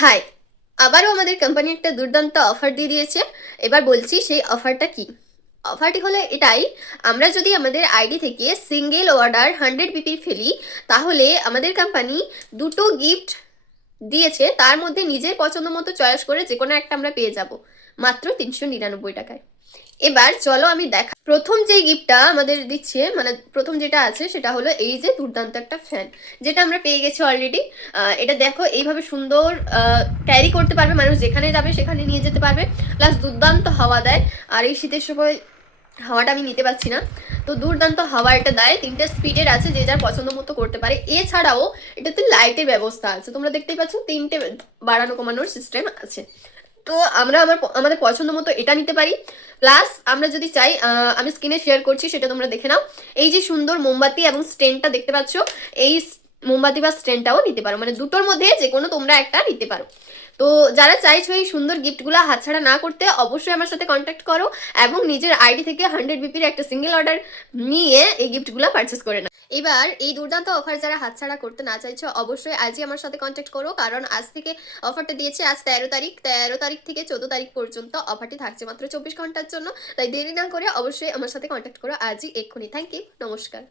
High, আবারও আমাদের company একটা দুর্দান্ত অফার দিয়ে দিয়েছে। এবার বলছি সেই অফারটা কি। অফারটি হলো এটাই, আমরা যদি আমাদের আইডি থেকে সিঙ্গেল অর্ডার 100 পিপির ফেলি, তাহলে আমাদের কোম্পানি দুটো গিফট দিয়েছে, তার মধ্যে নিজের পছন্দ মতো চয়েস করে যে কোনো একটা আমরা পেয়ে যাব মাত্র 399 টাকায়। এবার চলো আমি দেখা, প্রথম যে গিফটটা আমাদের দিচ্ছে, মানে প্রথম যেটা আছে সেটা হলো এই যে দুর্দান্ত একটা ফ্যান, যেটা আমরা পেয়ে গেছি অলরেডি। এটা দেখো এইভাবে সুন্দর ক্যারি করতে পারবে, মানুষ যেখানে যাবে সেখানে নিয়ে যেতে পারবে, প্লাস দুর্দান্ত হাওয়া দেয়। আর এই শীতের সময় হাওয়াটা আমি নিতে পারছি না, তো দুর্দান্ত হাওয়া এটা দেয়। 3টে স্পিডের আছে, যে যার পছন্দ মতো করতে পারে। এছাড়াও এটাতে লাইটের ব্যবস্থা আছে, তোমরা দেখতেই পাচ্ছ 3টে বাড়ানো কমানোর সিস্টেম আছে। তো আমরা আমাদের পছন্দ মতো এটা নিতে পারি। প্লাস আমরা যদি চাই, আমি স্ক্রিনে শেয়ার করছি, সেটা তোমরা দেখে নাও। এই যে সুন্দর মোমবাতি এবং স্ট্যান্ডটা দেখতে পাচ্ছ, এই মোমবাতি বা স্ট্যান্ডটাও নিতে পারো, মানে দুটোর মধ্যে যে কোনো তোমরা একটা নিতে পারো। তো যারা চাইছো এই সুন্দর গিফটগুলো হাতছাড়া না করতে, অবশ্যই আমার সাথে কন্ট্যাক্ট করো এবং নিজের আইডি থেকে 100 বিপির একটা সিঙ্গেল অর্ডার নিয়ে এই গিফটগুলো পারচেস করে নাও। এবার এই দুর্দান্ত অফার যারা হাতছাড়া করতে না চাইছো, অবশ্যই আজই আমার সাথে কন্ট্যাক্ট করো, কারণ আজ থেকে অফারটা দিয়েছে। আজ 13 তারিখ, 13 তারিখ থেকে 14 তারিখ পর্যন্ত অফারটি থাকছে মাত্র 24 ঘন্টার জন্য। তাই দেরি না করে অবশ্যই আমার সাথে কন্ট্যাক্ট করো আজই, এক্ষুনি। থ্যাংক ইউ, নমস্কার।